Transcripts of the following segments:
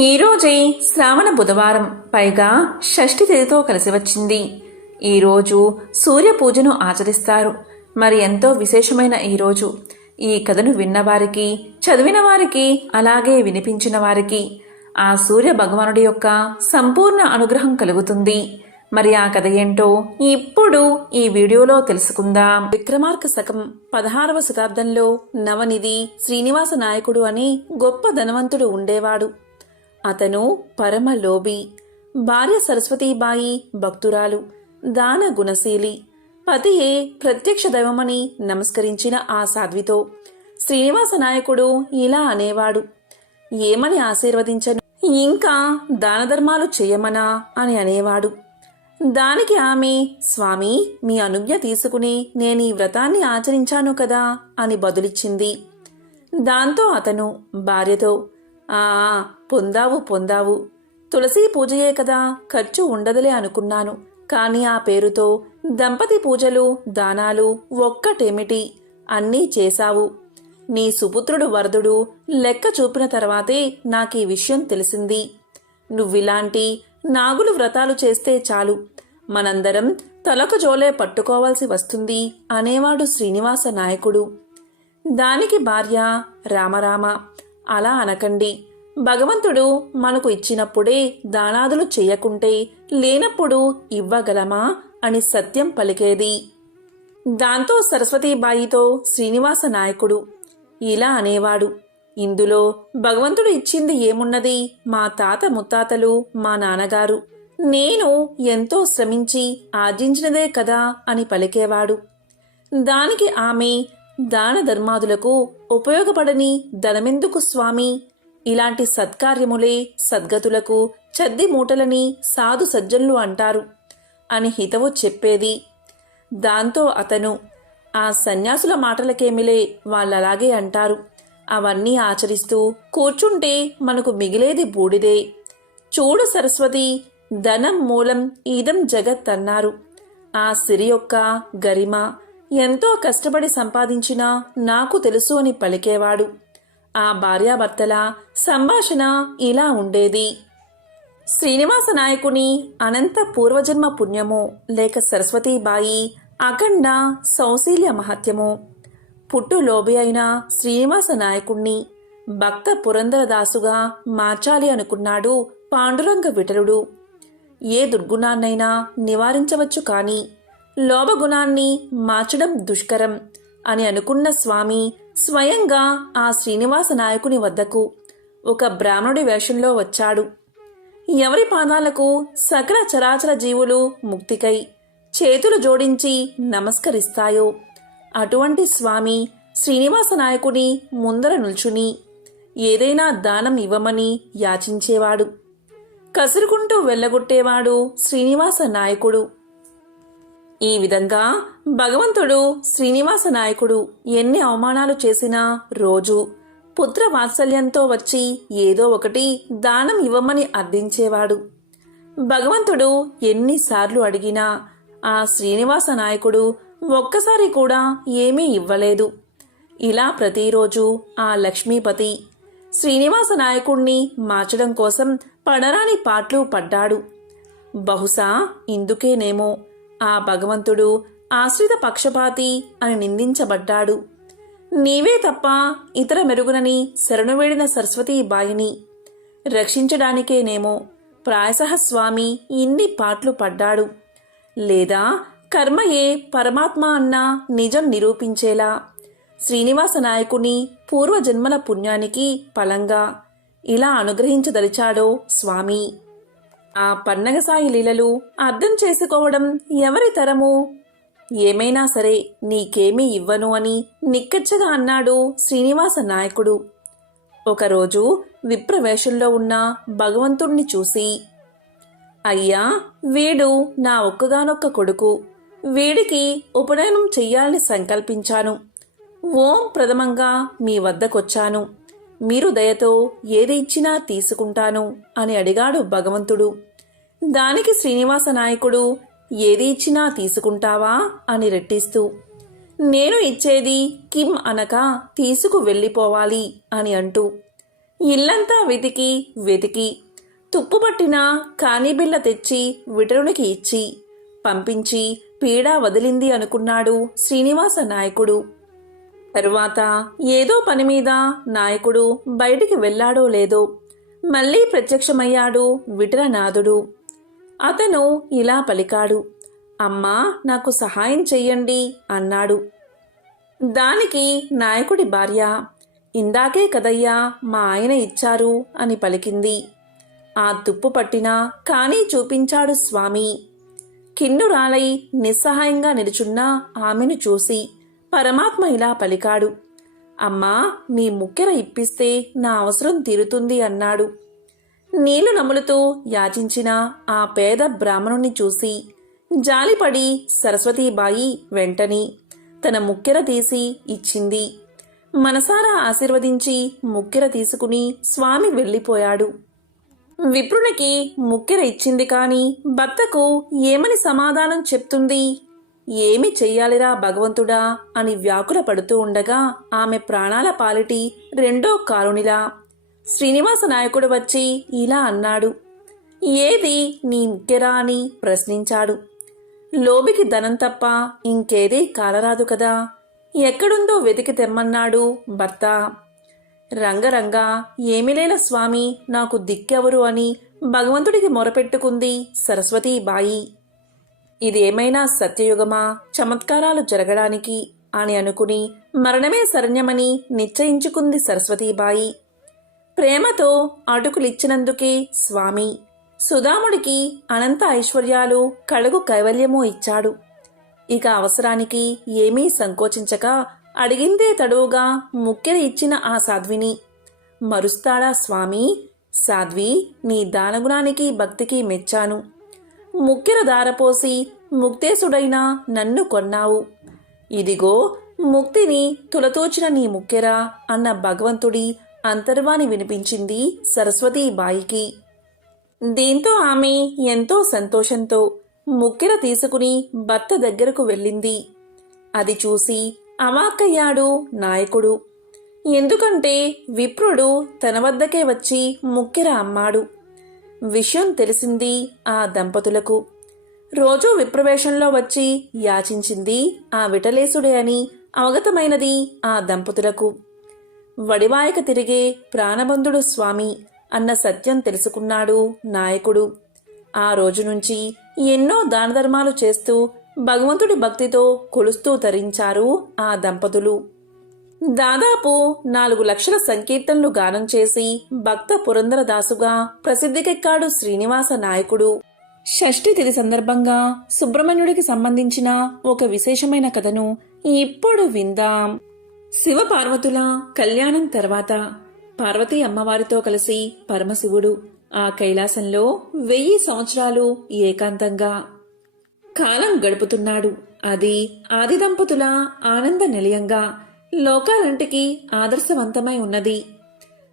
ఈరోజే శ్రావణ బుధవారం పైగా షష్ఠి తిథితో కలిసి వచ్చింది. ఈరోజు సూర్య పూజను ఆచరిస్తారు. మరి ఎంతో విశేషమైన ఈరోజు ఈ కథను విన్నవారికి చదివిన వారికి అలాగే వినిపించిన వారికి ఆ సూర్య భగవానుడి యొక్క సంపూర్ణ అనుగ్రహం కలుగుతుంది. మరి ఆ కథ ఏంటో ఇప్పుడు ఈ వీడియోలో తెలుసుకుందాం. విక్రమార్క శకం పదహారవ శతాబ్దంలో నవనిధి శ్రీనివాస నాయకుడు అని గొప్ప ధనవంతుడు ఉండేవాడు. అతను పరమలోభి భార్య సరస్వతీబాయి భక్తురాలు దాన గుణశీలి. పతియే ప్రత్యక్ష దైవమని నమస్కరించిన ఆ సాధ్వితో శ్రీనివాస నాయకుడు ఇలా అనేవాడు. ఏమని ఆశీర్వదించను? ఇంకా దానధర్మాలు చేయమనా? అని అనేవాడు. దానికి ఆమె స్వామి మీ అనుజ్ఞ తీసుకుని నేను ఈ వ్రతాన్ని ఆచరించాను కదా అని బదులిచ్చింది. దాంతో అతను భార్యతో ఆ పొందావు పొందావు. తులసి పూజయే కదా ఖర్చు ఉండదులే అనుకున్నాను. కానీ ఆ పేరుతో దంపతి పూజలు దానాలు ఒక్కటేమిటి? అన్నీ చేశావు. నీ సుపుత్రుడు వరదుడు లెక్క చూపిన తర్వాతే నాకు ఈ విషయం తెలిసింది. నువ్విలాంటి నాగులు వ్రతాలు చేస్తే చాలు. మనందరం తలకు జోలే పట్టుకోవాల్సి వస్తుంది అనేవాడు శ్రీనివాస నాయకుడు. దానికి భార్య రామరామ. అలా అనకండి. భగవంతుడు మనకు ఇచ్చినప్పుడే దానాదులు చేయకుంటే లేనప్పుడు ఇవ్వగలమా అని సత్యం పలికేది. దాంతో సరస్వతీబాయితో శ్రీనివాస నాయకుడు ఇలా అనేవాడు. ఇందులో భగవంతుడు ఇచ్చింది ఏమున్నది? మా తాత ముత్తాతలు మా నాన్నగారు. నేను ఎంతో శ్రమించి ఆర్జించినదే కదా అని పలికేవాడు. దానికి ఆమె దాన ధర్మాదులకు ఉపయోగపడని ధనమెందుకు స్వామి? ఇలాంటి సత్కార్యములే సద్గతులకు చద్ది మూటలని సాధు సజ్జనులు అంటారు అని హితవు చెప్పేది. దాంతో అతను ఆ సన్యాసుల మాటలకేమిలే వాళ్ళలాగే అంటారు. అవన్నీ ఆచరిస్తూ కూర్చుంటే మనకు మిగిలేది బూడిదే. చూడు సరస్వతి ధనం మూలం ఈదం జగత్ అన్నారు. ఆ సిరి యొక్క గరిమ ఎంతో కష్టపడి సంపాదించినా నాకు తెలుసు అని పలికేవాడు. ఆ భార్యాభర్తల సంభాషణ ఇలా ఉండేది. శ్రీనివాస నాయకుని అనంత పూర్వజన్మ పుణ్యము లేక సరస్వతీబాయి అఖండ సౌశీల్య మహత్యము. పుట్టు లోబి అయిన శ్రీనివాస నాయకుణ్ణి భక్త పురంధరదాసుగా మార్చాలి అనుకున్నాడు పాండురంగ విఠలుడు. ఏ దుర్గుణాన్నైనా నివారించవచ్చు కాని లోభగుణాన్ని మార్చడం దుష్కరం. అని అనుకున్న స్వామి స్వయంగా ఆ శ్రీనివాస నాయకుని వద్దకు ఒక బ్రాహ్మణుడి వేషంలో వచ్చాడు. ఎవరి పాదాలకు సకల చరాచర జీవులు ముక్తికై చేతులు జోడించి నమస్కరిస్తాయో అటువంటి స్వామి శ్రీనివాస నాయకుని ముందర నిల్చుని ఏదైనా దానం ఇవ్వమని యాచించేవాడు. కసురుకుంటూ వెళ్ళగొట్టేవాడు శ్రీనివాస నాయకుడు. ఈ విధంగా భగవంతుడు శ్రీనివాస నాయకుడు ఎన్ని అవమానాలు చేసినా రోజు పుత్ర వాత్సల్యంతో వచ్చి ఏదో ఒకటి దానం ఇవ్వమని అర్థించేవాడు. భగవంతుడు ఎన్నిసార్లు అడిగినా ఆ శ్రీనివాస నాయకుడు ఒక్కసారి కూడా ఏమీ ఇవ్వలేదు. ఇలా ప్రతిరోజు ఆ లక్ష్మీపతి శ్రీనివాస నాయకుణ్ణి మార్చడం కోసం పడరాని పాట్లు పడ్డాడు. బహుశా ఇందుకేనేమో ఆ భగవంతుడు ఆశ్రిత పక్షపాతి అని నిందించబడ్డాడు. నీవే తప్ప ఇతర మెరుగునని శరణువేడిన సరస్వతి బాయిని. రక్షించడానికేనేమో ప్రాయసహ స్వామి ఇన్ని పాట్లు పడ్డాడు. లేదా కర్మయే పరమాత్మ అన్న నిజం నిరూపించేలా. శ్రీనివాస నాయకుని పూర్వజన్మల పుణ్యానికి ఫలంగా ఇలా అనుగ్రహించదలిచాడో స్వామి. ఆ పన్నగసాయి లీలలు అర్థం చేసుకోవడం ఎవరి తరము? ఏమైనా సరే నీకేమీ ఇవ్వను అని నిక్కచ్చగా అన్నాడు శ్రీనివాస నాయకుడు. ఒకరోజు విప్రవేషంలో ఉన్న భగవంతుణ్ణి చూసి అయ్యా వీడు నా ఒక్కగానొక్క కొడుకు. వీడికి ఉపనయనం చెయ్యాలని సంకల్పించాను. ఓం ప్రథమంగా మీ వద్దకొచ్చాను. మీరు దయతో ఏది ఇచ్చినా తీసుకుంటాను అని అడిగాడు భగవంతుడు. దానికి శ్రీనివాస నాయకుడు ఏది ఇచ్చినా తీసుకుంటావా? అని రెట్టిస్తూ నేను ఇచ్చేది కిమ్ అనక తీసుకు వెళ్ళిపోవాలి అని అంటూ ఇల్లంతా వెతికి వెతికి తుప్పుపట్టిన కానిబిల్ల తెచ్చి విటరునికి ఇచ్చి పంపించి పీడా వదిలింది అనుకున్నాడు శ్రీనివాస నాయకుడు. తరువాత ఏదో పని మీద నాయకుడు బయటికి వెళ్ళాడో లేదో మళ్ళీ ప్రత్యక్షమయ్యాడు విఠలనాథుడు. అతను ఇలా పలికాడు అమ్మా నాకు సహాయం చెయ్యండి అన్నాడు. దానికి నాయకుడి భార్య ఇందాకే కదయ్యా మా ఆయన ఇచ్చారు అని పలికింది. ఆ తుప్పు పట్టినా కానీ చూపించాడు స్వామి. కిన్నురాలై నిస్సహాయంగా నిలుచున్న ఆమెను చూసి పరమాత్మ ఇలా పలికాడు. అమ్మా నీ ముక్కెర ఇప్పిస్తే నా అవసరం తీరుతుంది అన్నాడు. నీళ్ళు నములుతూ యాచించిన ఆ పేద బ్రాహ్మణుణ్ణి చూసి జాలిపడి సరస్వతీబాయి వెంటనే తన ముక్కెర తీసి ఇచ్చింది. మనసారా ఆశీర్వదించి ముక్కెర తీసుకుని స్వామి వెళ్ళిపోయాడు. విప్రునికి ముక్కెర ఇచ్చింది కాని భర్తకు ఏమని సమాధానం చెప్తుంది? ఏమి చెయ్యాలిరా భగవంతుడా అని వ్యాకుల పడుతూ ఉండగా ఆమె ప్రాణాల పాలిటి రెండో కారునిలా శ్రీనివాస నాయకుడు వచ్చి ఇలా అన్నాడు. ఏది నీ ముఖ్యరా అని ప్రశ్నించాడు. లోబికి ధనం తప్ప ఇంకేదీ కాలరాదు కదా. ఎక్కడుందో వెతికి తెమ్మన్నాడు భర్త. రంగరంగా ఏమిలేల స్వామి నాకు దిక్కెవరు అని భగవంతుడికి మొరపెట్టుకుంది సరస్వతీబాయి. ఇదేమైనా సత్యయుగమా? చమత్కారాలు జరగడానికి అని అనుకుని మరణమే శరణ్యమని నిశ్చయించుకుంది సరస్వతీబాయి. ప్రేమతో అటుకులిచ్చినందుకే స్వామి. సుధాముడికి అనంత ఐశ్వర్యాలు కడుగు కైవల్యము ఇచ్చాడు. ఇక అవసరానికి ఏమీ సంకోచించక అడిగిందే తడువుగా ముక్కెర ఇచ్చిన ఆ సాధ్విని. మరుస్తాడా స్వామి? సాధ్వి నీ దానగుణానికి భక్తికి మెచ్చాను. ముక్కిర దారపోసి ముక్తేశుడైన నన్ను కొన్నావు. ఇదిగో ముక్తిని తులతోచిన నీ ముక్కెర అన్న భగవంతుడి అంతర్వాణి వినిపించింది సరస్వతీబాయికి దీంతో ఆమె ఎంతో సంతోషంతో ముక్కెర తీసుకుని భర్త దగ్గరకు వెళ్ళింది. అది చూసి అవాక్కయ్యాడు నాయకుడు. ఎందుకంటే విప్రుడు తన వద్దకే వచ్చి ముక్కెర అమ్మాడు. విషయం తెలిసింది ఆ దంపతులకు. రోజూ విప్రవేశంలో వచ్చి యాచించింది ఆ విటలేసుడే అని అవగతమైనది ఆ దంపతులకు. వడివాయక తిరిగే ప్రాణబంధుడు స్వామి అన్న సత్యం తెలుసుకున్నాడు నాయకుడు. ఆ రోజు నుంచి ఎన్నో దానధర్మాలు చేస్తూ భగవంతుడి భక్తితో కొలుస్తూ తరించారు ఆ దంపతులు. దాదాపు నాలుగు లక్షల సంకీర్తనలు గానం చేసి భక్త పురంధరదాసుగా ప్రసిద్ధికెక్కాడు శ్రీనివాస నాయకుడు. షష్ఠి తిథి సందర్భంగా సుబ్రహ్మణ్యుడికి సంబంధించిన ఒక విశేషమైన కథను ఇప్పుడు విందాం. శివ పార్వతుల కళ్యాణం తర్వాత పార్వతీ అమ్మవారితో కలిసి పరమశివుడు ఆ కైలాసంలో వెయ్యి సంవత్సరాలు ఏకాంతంగా కాలం గడుపుతున్నాడు. అది ఆది దంపతుల ఆనంద నిలయంగా లోకాలంటికి ఆదర్శవంతమై ఉన్నది.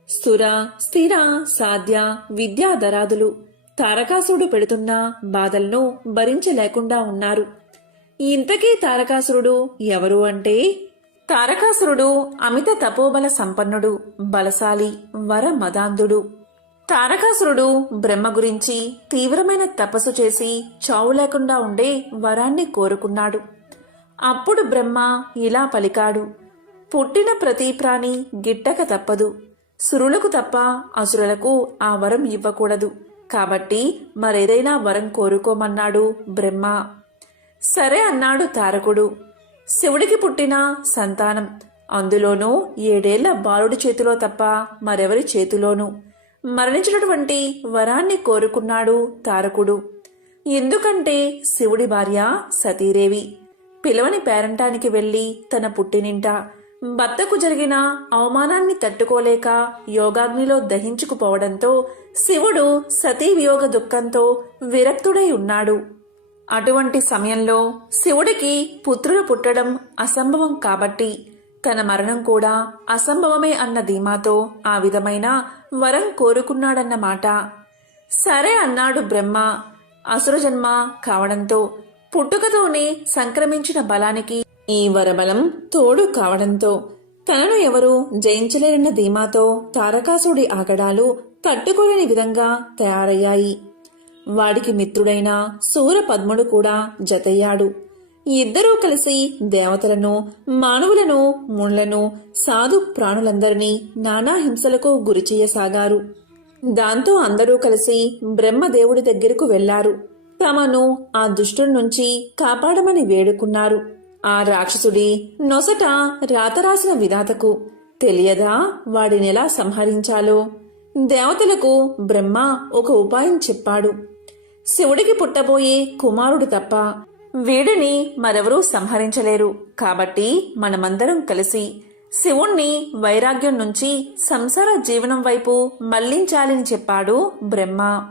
స్థుర స్థిర సాధ్య విద్యాధరాదులు తారకాసురుడు పెడుతున్న బాధలను భరించలేకుండా ఉన్నారు. ఇంతకీ తారకాసురుడు ఎవరు అంటే? తారకాసురుడు అమిత తపోబల సంపన్నుడు బలశాలి వర మదాంధుడు. తారకాసురుడు బ్రహ్మ గురించి తీవ్రమైన తపస్సు చేసి చావు లేకుండా ఉండే వరాన్ని కోరుకున్నాడు. అప్పుడు బ్రహ్మ ఇలా పలికాడు. పుట్టిన ప్రతి ప్రాణి గిట్టక తప్పదు. సురులకు తప్ప అసురులకు ఆ వరం ఇవ్వకూడదు. కాబట్టి మరేదైనా వరం కోరుకోమన్నాడు బ్రహ్మ. సరే అన్నాడు తారకుడు. శివుడికి పుట్టిన సంతానం. అందులోనూ ఏడేళ్ళ బాలుడి చేతిలో తప్ప మరెవరి చేతిలోనూ. మరణించినటువంటి వరాన్ని కోరుకున్నాడు తారకుడు. ఎందుకంటే శివుడి భార్య సతీదేవి. పిలవని పేరంటానికి వెళ్ళి తన పుట్టినింట. భర్తకు జరిగిన అవమానాన్ని తట్టుకోలేక యోగాగ్నిలో దహించుకుపోవడంతో శివుడు సతీ వియోగ దుఃఖంతో విరక్తుడై ఉన్నాడు. అటువంటి సమయంలో శివుడికి పుత్రులు పుట్టడం అసంభవం కాబట్టి తన మరణం కూడా అసంభవమే అన్న ధీమాతో ఆ విధమైన వరం కోరుకున్నాడన్నమాట సరే అన్నాడు బ్రహ్మ. అసురజన్మ కావడంతో పుట్టుకతోనే సంక్రమించిన బలానికి ఈ వరబలం తోడు కావడంతో తనను ఎవరు జయించలేరన్న ధీమాతో తారకాసుడి ఆగడాలు తట్టుకోలేని విధంగా తయారయ్యాయి. వాడికి మిత్రుడైన సూరపద్ముడు కూడా జతయ్యాడు. ఇద్దరూ కలిసి దేవతలను మానవులను ముళ్ళను సాధు ప్రాణులందరినీ నానా హింసలకు గురి చేయసాగారు. దాంతో అందరూ కలిసి బ్రహ్మదేవుడి దగ్గరకు వెళ్ళారు. తమను ఆ దుష్టుడి నుంచి కాపాడమని వేడుకున్నారు. ఆ రాక్షసుడి నొసట రాతరాసిన విధాతకు తెలియదా వాడినెలా సంహరించాలో? దేవతలకు బ్రహ్మ ఒక ఉపాయం చెప్పాడు. శివుడికి పుట్టబోయే కుమారుడు తప్ప వీడిని మరెవరూ సంహరించలేరు. కాబట్టి మనమందరం కలిసి శివుణ్ణి వైరాగ్యం నుంచి సంసార జీవనం వైపు మళ్ళించాలని చెప్పాడు బ్రహ్మ.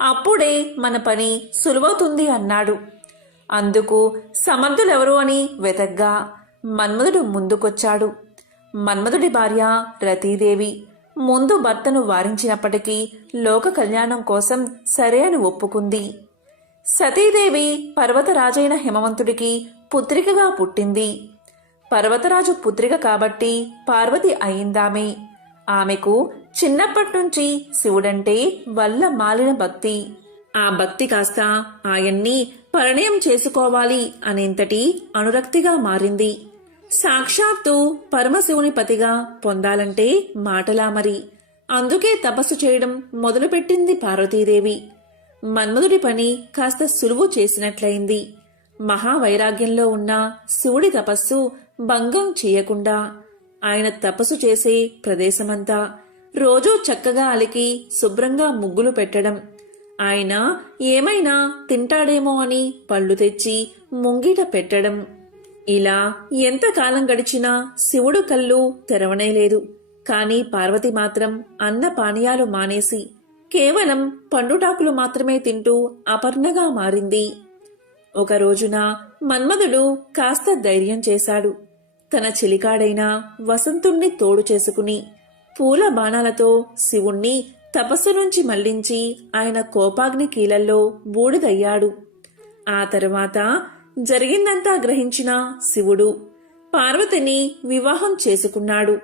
అప్పుడే మన పని సులువవుతుంది అన్నాడు. అందుకు సమర్థులెవరు అని వెతగ్గా మన్మధుడు ముందుకొచ్చాడు. మన్మధుడి భార్య రతీదేవి ముందు భర్తను వారించినప్పటికీ లోక కళ్యాణం కోసం సరే అని ఒప్పుకుంది. సతీదేవి పర్వతరాజైన హిమవంతుడికి పుత్రికగా పుట్టింది. పర్వతరాజు పుత్రిక కాబట్టి పార్వతి అయిందామే. ఆమెకు చిన్నప్పటి నుంచి శివుడంటే వల్ల మాలిన భక్తి. ఆ భక్తి కాస్త ఆయన్ని పరిణయం చేసుకోవాలి అనేంతటి అనురక్తిగా మారింది. సాక్షాత్తు పరమశివుని పతిగా పొందాలంటే మాటలా మరి. అందుకే తపస్సు చేయడం మొదలుపెట్టింది పార్వతీదేవి. మన్మధుడి పని కాస్త సులువు చేసినట్లయింది. మహావైరాగ్యంలో ఉన్న శివుడి తపస్సు భంగం చేయకుండా ఆయన తపస్సు చేసే ప్రదేశమంతా రోజూ చక్కగా అలికి శుభ్రంగా ముగ్గులు పెట్టడం ఆయన ఏమైనా తింటాడేమో అని పళ్ళు తెచ్చి ముంగిట పెట్టడం. ఇలా ఎంతకాలం గడిచినా శివుడు కళ్ళు తెరవనేలేదు కాని పార్వతి మాత్రం అన్న పానీయాలు మానేసి కేవలం పండుటాకులు మాత్రమే తింటూ అపర్ణగా మారింది. ఒక రోజున మన్మధుడు కాస్త ధైర్యం చేశాడు. తన చిలికాడైన వసంతుణ్ణి తోడు చేసుకుని పూల బాణాలతో శివుణ్ణి తపస్సు నుంచి మళ్ళించి ఆయన కోపాగ్ని కీలల్లో బూడిదయ్యాడు. ఆ తరువాత జరిగిందంతా గ్రహించిన శివుడు పార్వతిని వివాహం చేసుకున్నాడు.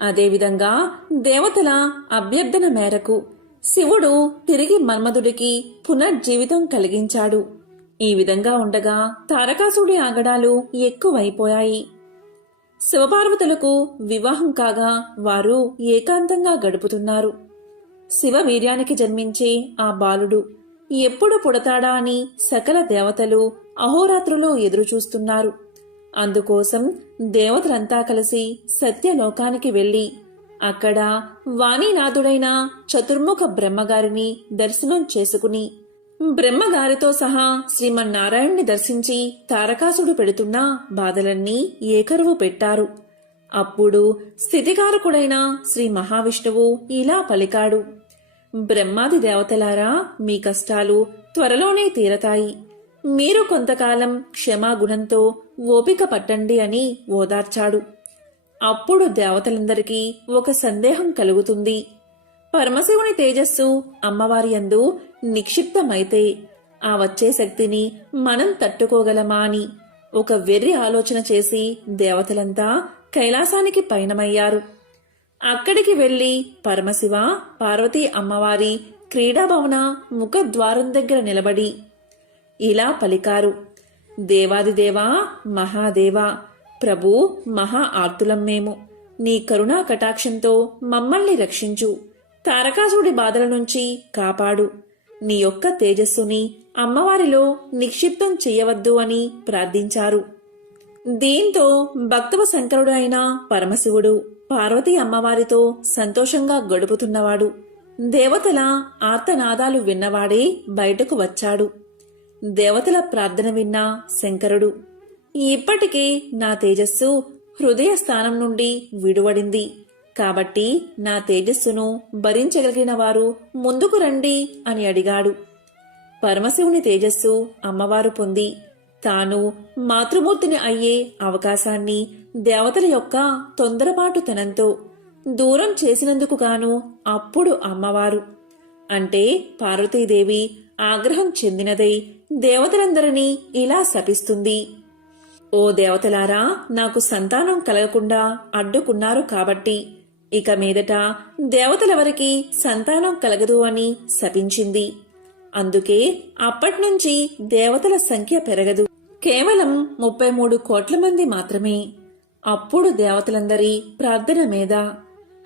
అదేవిధంగా దేవతల అభ్యర్థన మేరకు శివుడు తిరిగి మన్మధుడికి పునర్జీవితం కలిగించాడు. ఈ విధంగా ఉండగా తారకాసుడి ఆగడాలు ఎక్కువైపోయాయి. శివపార్వతులకు వివాహం కాగా వారు ఏకాంతంగా గడుపుతున్నారు. శివ వీర్యానికి జన్మించే ఆ బాలుడు ఎప్పుడు పుడతాడా అని సకల దేవతలు అహోరాత్రులు ఎదురుచూస్తున్నారు. అందుకోసం దేవతలంతా కలిసి సత్యలోకానికి వెళ్ళి అక్కడ వాణీనాథుడైన చతుర్ముఖ బ్రహ్మగారిని దర్శనం చేసుకుని బ్రహ్మగారితో సహా శ్రీమన్నారాయణ్ణి దర్శించి తారకాసుడు పెడుతున్న బాధలన్నీ ఏకరువు పెట్టారు. అప్పుడు స్థితికారకుడైన శ్రీ మహావిష్ణువు ఇలా పలికాడు. బ్రహ్మాది దేవతలారా మీ కష్టాలు త్వరలోనే తీరతాయి. మీరు కొంతకాలం క్షమాగుణంతో ఓపిక పట్టండి అని ఓదార్చాడు. అప్పుడు దేవతలందరికీ ఒక సందేహం కలుగుతుంది. పరమశివుని తేజస్సు అమ్మవారి యందు నిక్షిప్తమైతే ఆ వచ్చే శక్తిని మనం తట్టుకోగలమా అని ఒక వెర్రి ఆలోచన చేసి దేవతలంతా కైలాసానికి పయనమయ్యారు. అక్కడికి వెళ్ళి పరమశివ పార్వతీ అమ్మవారి క్రీడాభవన ముఖద్వారం దగ్గర నిలబడి ఇలా పలికారు. దేవాదిదేవా మహాదేవా ప్రభు మహా ఆర్తులం మేము. నీ కరుణా కటాక్షంతో మమ్మల్ని రక్షించు. తారకాసుడి బాధల నుంచి కాపాడు. నీ యొక్క తేజస్సుని అమ్మవారిలో నిక్షిప్తం చేయవద్దు అని ప్రార్థించారు. దీంతో భక్తవ శంకరుడు అయిన పరమశివుడు పార్వతీ అమ్మవారితో సంతోషంగా గడుపుతున్నవాడు. దేవతల ఆర్తనాదాలు విన్నవాడే బయటకు వచ్చాడు. దేవతల ప్రార్థన విన్న శంకరుడు ఇప్పటికే నా తేజస్సు హృదయ స్థానం నుండి విడువడింది. కాబట్టి నా తేజస్సును భరించగలిగిన వారు ముందుకు రండి అని అడిగాడు. పరమశివుని తేజస్సు అమ్మవారు పొంది తాను మాతృమూర్తిని అయ్యే అవకాశాన్ని దేవతల యొక్క తొందరపాటుతనంతో దూరం చేసినందుకు గాను అప్పుడు అమ్మవారు. అంటే పార్వతీదేవి ఆగ్రహం చెందినదై దేవతలందరినీ ఇలా శపిస్తుంది. ఓ దేవతలారా నాకు సంతానం కలగకుండా అడ్డుకున్నారు కాబట్టి ఇక మీదట దేవతలెవరికి సంతానం కలగదు అని శపించింది. అందుకే అప్పట్నుంచి దేవతల సంఖ్య పెరగదు. కేవలం ముప్పై మూడు కోట్ల మంది మాత్రమే. అప్పుడు దేవతలందరి ప్రార్థన మీద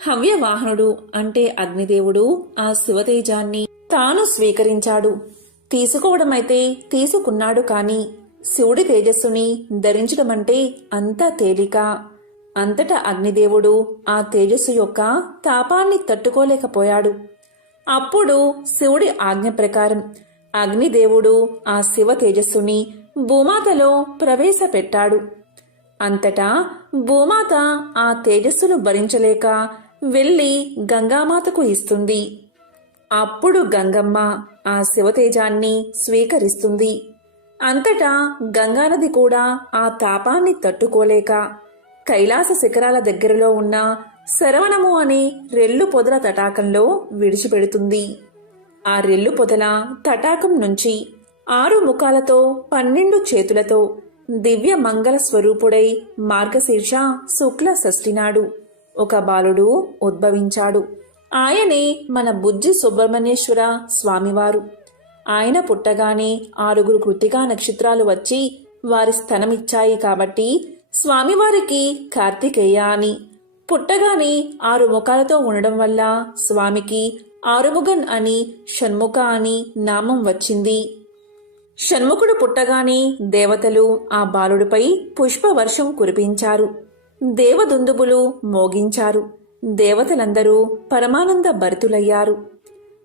హవ్యవాహనుడు అంటే అగ్నిదేవుడు ఆ శివతేజాన్ని తాను స్వీకరించాడు. తీసుకోవడమైతే తీసుకున్నాడు కాని శివుడి తేజస్సుని ధరించడమంటే అంతా తేలిక. అంతటా అగ్నిదేవుడు ఆ తేజస్సు యొక్క తాపాన్ని తట్టుకోలేకపోయాడు. అప్పుడు శివుడి ఆజ్ఞ ప్రకారం అగ్నిదేవుడు ఆ శివ తేజస్సుని భూమాతలో ప్రవేశపెట్టాడు. అంతటా భూమాత ఆ తేజస్సును భరించలేక వెళ్ళి గంగామాతకు ఇస్తుంది. అప్పుడు గంగమ్మ ఆ శివతేజాన్ని స్వీకరిస్తుంది. అంతటా గంగానది కూడా ఆ తాపాన్ని తట్టుకోలేక కైలాస శిఖరాల దగ్గరలో ఉన్న శరవణము అనే రెల్లు పొదల తటాకంలో విడిచిపెడుతుంది. ఆ రెల్లు పొదల తటాకం నుంచి ఆరు ముఖాలతో పన్నెండు చేతులతో దివ్య మంగళ స్వరూపుడై మార్గశీర్ష శుక్ల షష్ఠినాడు. ఒక బాలుడు ఉద్భవించాడు. ఆయనే మన బుజ్జి సుబ్రహ్మణ్యేశ్వర స్వామివారు. ఆయన పుట్టగానే ఆరుగురు కృతికా నక్షత్రాలు వచ్చి వారి స్థనమిచ్చాయి కాబట్టి స్వామివారికి కార్తికేయ అని పుట్టగానే ఆరు ముఖాలతో ఉండడం వల్ల స్వామికి ఆరుముగన్ అని షణ్ముఖ అని నామం వచ్చింది. షణ్ముఖుడు పుట్టగానే దేవతలు ఆ బాలుడిపై పుష్పవర్షం కురిపించారు. దేవదుందుబులు మోగించారు. దేవతలందరూ పరమానంద భరితులయ్యారు.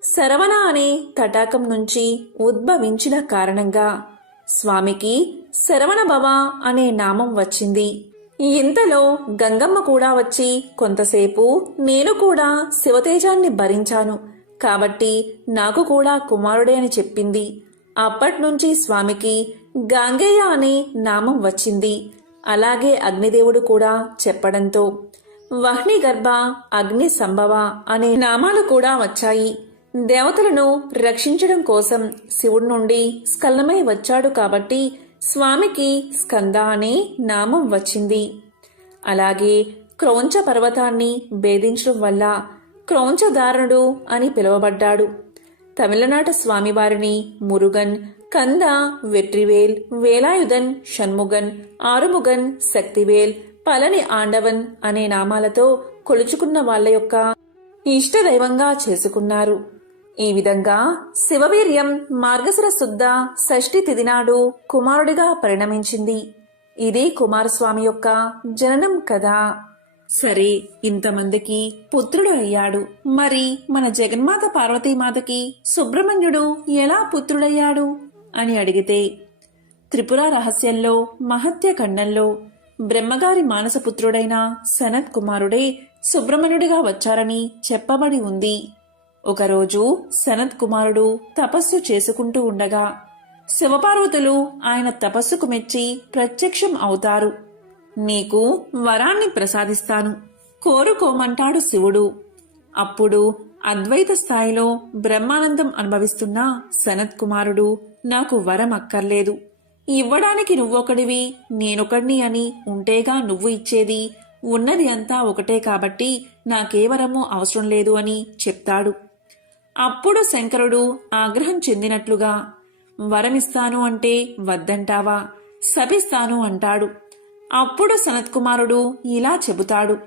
శరవణ అనే తటాకం నుంచి ఉద్భవించిన కారణంగా స్వామికి శరవణభవ అనే నామం వచ్చింది. ఇంతలో గంగమ్మ కూడా వచ్చి కొంతసేపు నేను కూడా శివతేజాన్ని భరించాను. కాబట్టి నాకు కూడా కుమారుడే అని చెప్పింది. అప్పట్నుంచి స్వామికి గాంగేయ అనే నామం వచ్చింది. అలాగే అగ్నిదేవుడు కూడా చెప్పడంతో వహ్ని గర్భ అగ్ని సంభవ అనే నామాలు కూడా వచ్చాయి. దేవతలను రక్షించడం కోసం శివుడి నుండి స్కలమై వచ్చాడు కాబట్టి స్వామికి స్కంద అనే నామం వచ్చింది. అలాగే క్రౌంచ పర్వతాన్ని భేదించడం వల్ల క్రౌంచదారుణుడు అని పిలువబడ్డాడు. తమిళనాట స్వామివారిని మురుగన్ కంద వెట్రివేల్ వేలాయుధన్ షణ్ముగన్ ఆరుముగన్ శక్తివేల్ పలని ఆండవన్ అనే నామాలతో కొలుచుకున్న వాళ్ళ యొక్క ఇష్టదైవంగా చేసుకున్నారు. ఈ విధంగా శివవీర్యం మార్గశిర శుద్ధ షష్ఠి తిథి నాడు కుమారుడిగా పరిణమించింది. ఇది కుమారస్వామి యొక్క జననం కదా సరే ఇంతమందికి పుత్రుడు అయ్యాడు. మరి మన జగన్మాత పార్వతీమాతకి సుబ్రహ్మణ్యుడు ఎలా పుత్రుడయ్యాడు? అని అడిగితే త్రిపుర రహస్యంలో మహత్య ఖండంలో బ్రహ్మగారి మానసపుత్రుడైన సనత్ కుమారుడే సుబ్రహ్మణ్యుడిగా వచ్చారని చెప్పబడి ఉంది. ఒకరోజు సనత్ కుమారుడు తపస్సు చేసుకుంటూ ఉండగా శివపార్వతులు ఆయన తపస్సుకు మెచ్చి ప్రత్యక్షం అవుతారు. నీకు వరాన్ని ప్రసాదిస్తాను కోరుకోమంటాడు శివుడు. అప్పుడు అద్వైత స్థాయిలో బ్రహ్మానందం అనుభవిస్తున్న సనత్ కుమారుడు నాకు వరం అక్కర్లేదు. ఇవ్వడానికి నువ్వొకడివి నేనొకడిని అని ఉంటేగా నువ్వు ఇచ్చేది ఉన్నది అంతా ఒకటే కాబట్టి నాకేవరమూ అవసరం లేదు అని చెప్తాడు. అప్పుడు శంకరుడు ఆగ్రహం చెందినట్లుగా వరమిస్తాను అంటే వద్దంటావా? శపిస్తాను అంటాడు. అప్పుడు సనత్కుమారుడు ఇలా చెబుతాడు.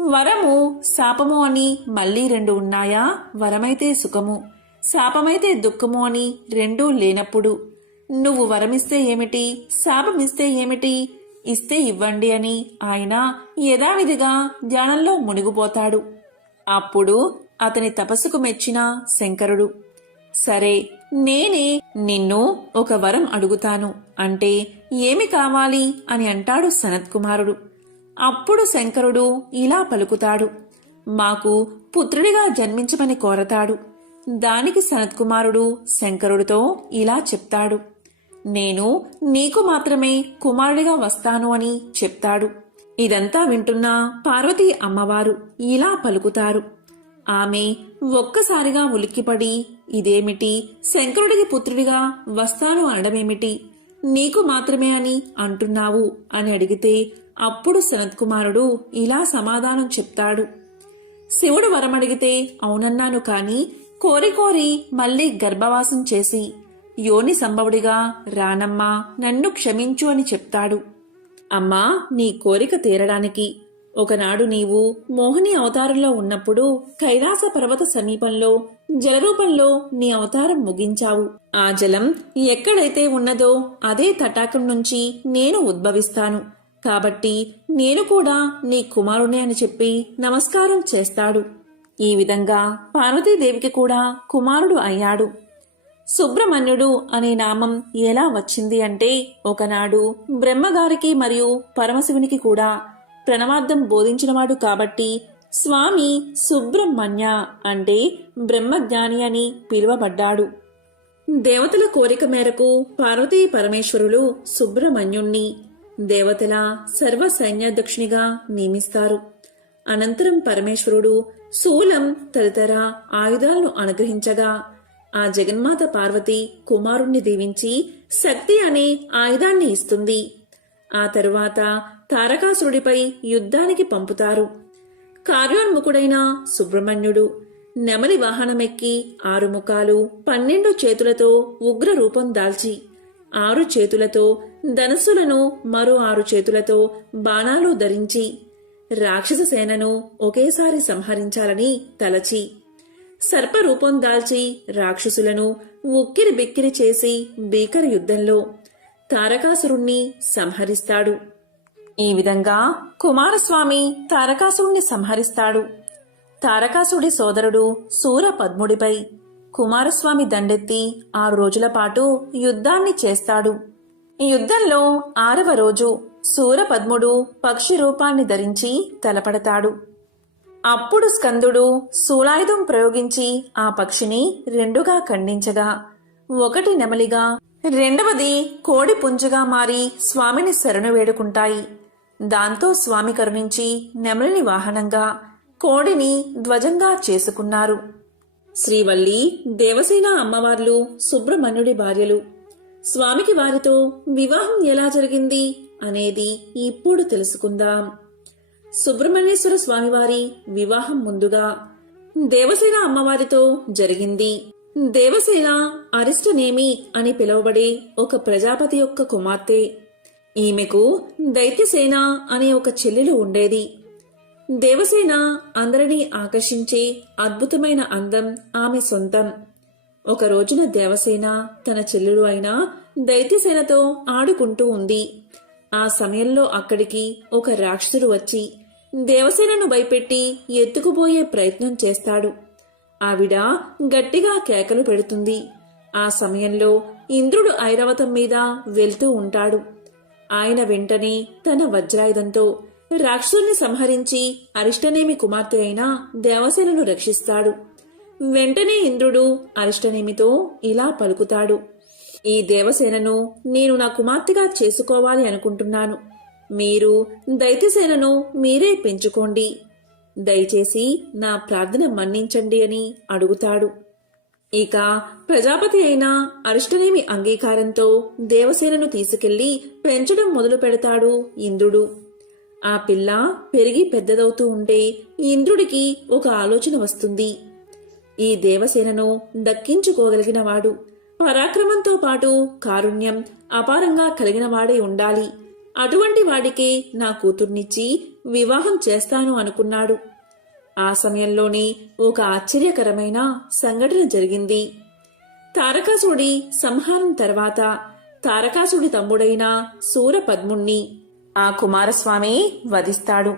వరము శాపము అని మళ్ళీ రెండు ఉన్నాయా? వరమైతే సుఖము శాపమైతే దుఃఖము అని రెండూ లేనప్పుడు. నువ్వు వరమిస్తే ఏమిటి? శాపమిస్తే ఏమిటి? ఇస్తే ఇవ్వండి అని ఆయన యథావిధిగా ధ్యానంలో మునిగిపోతాడు. అప్పుడు అతని తపస్సుకు మెచ్చిన శంకరుడు సరే నేనే నిన్ను ఒక వరం అడుగుతాను అంటే ఏమి కావాలి అని అంటాడు సనత్కుమారుడు. అప్పుడు శంకరుడు ఇలా పలుకుతాడు. మాకు పుత్రుడిగా జన్మించమని కోరతాడు. దానికి సనత్కుమారుడు శంకరుడితో ఇలా చెప్తాడు. నేను నీకు మాత్రమే కుమారుడిగా వస్తాను అని చెప్తాడు. ఇదంతా వింటున్న పార్వతీ అమ్మవారు ఇలా పలుకుతారు. ఆమె ఒక్కసారిగా ఉలిక్కిపడి ఇదేమిటి? శంకరుడికి పుత్రుడిగా వస్తాను అనడమేమిటి? నీకు మాత్రమే అని అంటున్నావు? అని అడిగితే అప్పుడు సనత్కుమారుడు ఇలా సమాధానం చెప్తాడు. శివుడు వరమడిగితే అవునన్నాను కాని కోరి కోరి మళ్ళీ గర్భవాసం చేసి యోని సంభవుడిగా రానమ్మా నన్ను క్షమించు అని చెప్తాడు. అమ్మా నీ కోరిక తీరడానికి ఒకనాడు నీవు మోహిని అవతారంలో ఉన్నప్పుడు కైలాస పర్వత సమీపంలో జలరూపంలో నీ అవతారం ముగించావు. ఆ జలం ఎక్కడైతే ఉన్నదో అదే తటాకం నుంచి నేను ఉద్భవిస్తాను. కాబట్టి నేను కూడా నీ కుమారునే అని చెప్పి నమస్కారం చేస్తాడు. ఈ విధంగా పార్వతీదేవికి కూడా కుమారుడు అయ్యాడు. సుబ్రహ్మణ్యుడు అనే నామం ఎలా వచ్చింది అంటే ఒకనాడు బ్రహ్మగారికి మరియు పరమశివునికి కూడా ప్రణవార్థం బోధించినవాడు కాబట్టి స్వామి సుబ్రహ్మణ్య అంటే బ్రహ్మజ్ఞాని అని పిలువబడ్డాడు. దేవతల కోరిక మేరకు పార్వతీ పరమేశ్వరులు సుబ్రహ్మణ్యుణ్ణి దేవతల సర్వ సైన్యాధ్యక్షునిగా నియమిస్తారు. అనంతరం పరమేశ్వరుడు శూలం తదితర ఆయుధాలను అనుగ్రహించగా ఆ జగన్మాత పార్వతి కుమారుణ్ణి దీవించి శక్తి అనే ఆయుధాన్ని ఇస్తుంది. ఆ తరువాత తారకాసురుడిపై యుద్ధానికి పంపుతారు. కార్యోన్ముఖుడైన సుబ్రహ్మణ్యుడు నెమలి వాహనమెక్కి ఆరు ముఖాలు పన్నెండు చేతులతో ఉగ్ర రూపం దాల్చి ఆరు చేతులతో ధనస్సులను మరో ఆరు చేతులతో బాణాలు ధరించి రాక్షస సేనను ఒకేసారి సంహరించాలని తలచి సర్పరూపం దాల్చి రాక్షసులను ఉక్కిరి బిక్కిరి చేసి భీకర యుద్ధంలో తారకాసురుణ్ణి సంహరిస్తాడు. ఈ విధంగా కుమారస్వామి తారకాసుడిని సంహరిస్తాడు. తారకాసుడి సోదరుడు సూరపద్ముడిపై కుమారస్వామి దండెత్తి ఆరు రోజుల పాటు యుద్ధాన్ని చేస్తాడు. ఈ యుద్ధంలో ఆరవ రోజు సూరపద్ముడు పక్షి రూపాన్ని ధరించి తలపడతాడు. అప్పుడు స్కందుడు శూలాయుధం ప్రయోగించి ఆ పక్షిని రెండుగా ఖండించగా ఒకటి నెమలిగా రెండవది కోడి పుంజుగా మారి స్వామిని శరణు వేడుకుంటాయి. దాంతో స్వామి కరుణించి నెమలిని వాహనంగా కోడిని ధ్వజంగా చేసుకున్నారు. శ్రీవల్లి దేవసేన అమ్మవార్లు సుబ్రహ్మణ్యుడి భార్యలు స్వామికి వారితో వివాహం ఎలా జరిగింది అనేది ఇప్పుడు తెలుసుకుందాం. సుబ్రహ్మణ్యేశ్వర స్వామివారి వివాహం ముందుగా దేవసేన అమ్మవారితో జరిగింది. దేవసేన అరిష్టనేమి అని పిలువబడే ఒక ప్రజాపతి యొక్క కుమార్తె. ఈమెకు దైత్యసేన అనే ఒక చెల్లెలు ఉండేది. దేవసేన అందరినీ ఆకర్షించే అద్భుతమైన అందం ఆమె సొంతం. ఒక రోజున దేవసేన తన చెల్లెలు అయిన దైత్యసేనతో ఆడుకుంటూ ఉంది. ఆ సమయంలో అక్కడికి ఒక రాక్షసుడు వచ్చి దేవసేనను భయపెట్టి ఎత్తుకుపోయే ప్రయత్నం చేస్తాడు. ఆవిడ గట్టిగా కేకలు పెడుతుంది. ఆ సమయంలో ఇంద్రుడు ఐరావతం మీద వెళ్తూ ఉంటాడు. ఆయన వెంటనే తన వజ్రాయుధంతో రాక్షసుని సంహరించి అరిష్టనేమి కుమార్తె అయిన దేవసేనను రక్షిస్తాడు. వెంటనే ఇంద్రుడు అరిష్టనేమితో ఇలా పలుకుతాడు. ఈ దేవసేనను నేను నా కుమార్తెగా చేసుకోవాలి అనుకుంటున్నాను. మీరు దైత్యసేనను మీరే పెంచుకోండి. దయచేసి నా ప్రార్థన మన్నించండి అని అడుగుతాడు. ఇక ప్రజాపతి అయిన అరిష్టనేమి అంగీకారంతో దేవసేనను తీసుకెళ్ళి పెంచడం మొదలు పెడతాడు ఇంద్రుడు. ఆ పిల్ల పెరిగి పెద్దదవుతూ ఉంటే ఇంద్రుడికి ఒక ఆలోచన వస్తుంది. ఈ దేవసేనను దక్కించుకోగలిగినవాడు. పరాక్రమంతో పాటు కారుణ్యం అపారంగా కలిగినవాడే ఉండాలి. అటువంటి వాడికే నా కూతుర్నిచ్చి వివాహం చేస్తాను అనుకున్నాడు. ఆ సమయంలోనే ఒక ఆశ్చర్యకరమైన సంఘటన జరిగింది. తారకాసుడి సంహారం తర్వాత తారకాసుడి తమ్ముడైన సూరపద్ముణ్ణి ఆ కుమారస్వామి వధిస్తాడు.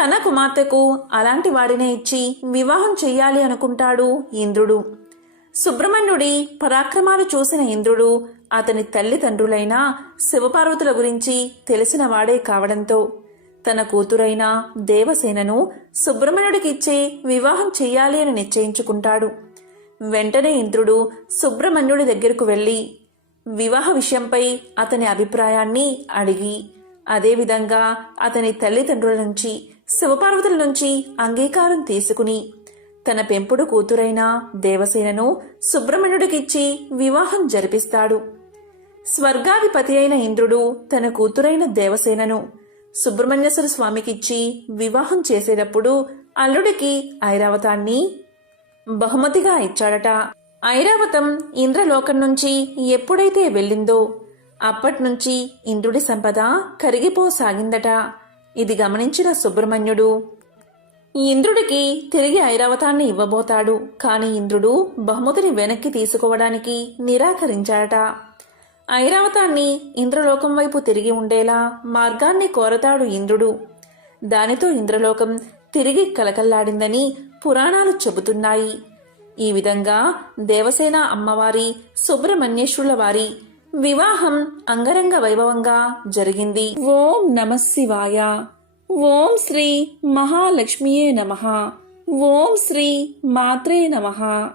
తన కుమార్తెకు అలాంటి వాడినే ఇచ్చి వివాహం చెయ్యాలి అనుకుంటాడు ఇంద్రుడు. సుబ్రహ్మణ్యుడి పరాక్రమాలు చూసిన ఇంద్రుడు అతని తల్లిదండ్రులైన శివపార్వతుల గురించి తెలిసిన వాడే కావడంతో తన కూతురైన దేవసేనను సుబ్రహ్మణ్యుడికిచ్చే వివాహం చెయ్యాలి అని నిశ్చయించుకుంటాడు. వెంటనే ఇంద్రుడు సుబ్రహ్మణ్యుడి దగ్గరకు వెళ్ళి వివాహ విషయంపై అతని అభిప్రాయాన్ని అడిగి అదేవిధంగా అతని తల్లిదండ్రుల నుంచి శివపార్వతుల నుంచి అంగీకారం తీసుకుని తన పెంపుడు కూతురైన దేవసేనను సుబ్రహ్మణ్యుడికిచ్చి వివాహం జరిపిస్తాడు. స్వర్గాధిపతి అయిన ఇంద్రుడు తన కూతురైన దేవసేనను సుబ్రహ్మణ్యేశ్వర స్వామికిచ్చి వివాహం చేసేటప్పుడు అల్లుడికి ఐరావతాన్ని బహుమతిగా ఇచ్చాడట. ఐరావతం ఇంద్రలోకం నుంచి ఎప్పుడైతే వెళ్ళిందో అప్పట్నుంచి ఇంద్రుడి సంపద కరిగిపోసాగిందట. ఇది గమనించిన సుబ్రహ్మణ్యుడు ఇంద్రుడికి తిరిగి ఐరావతాన్ని ఇవ్వబోతాడు. కాని ఇంద్రుడు బహుమతిని వెనక్కి తీసుకోవడానికి నిరాకరించాడట. ఐరావతాన్ని ఇంద్రలోకం వైపు తిరిగి ఉండేలా మార్గాన్ని కోరతాడు ఇంద్రుడు. దానితో ఇంద్రలోకం తిరిగి కలకల్లాడిందని పురాణాలు చెబుతున్నాయి. ఈ విధంగా దేవసేన అమ్మవారి సుబ్రహ్మణ్యేశ్వరుల వారి వివాహం అంగరంగ వైభవంగా జరిగింది. ఓం నమ శివాయ. ఓం శ్రీ మహాలక్ష్మియే నమ. ఓం శ్రీ మాత్రే నమః.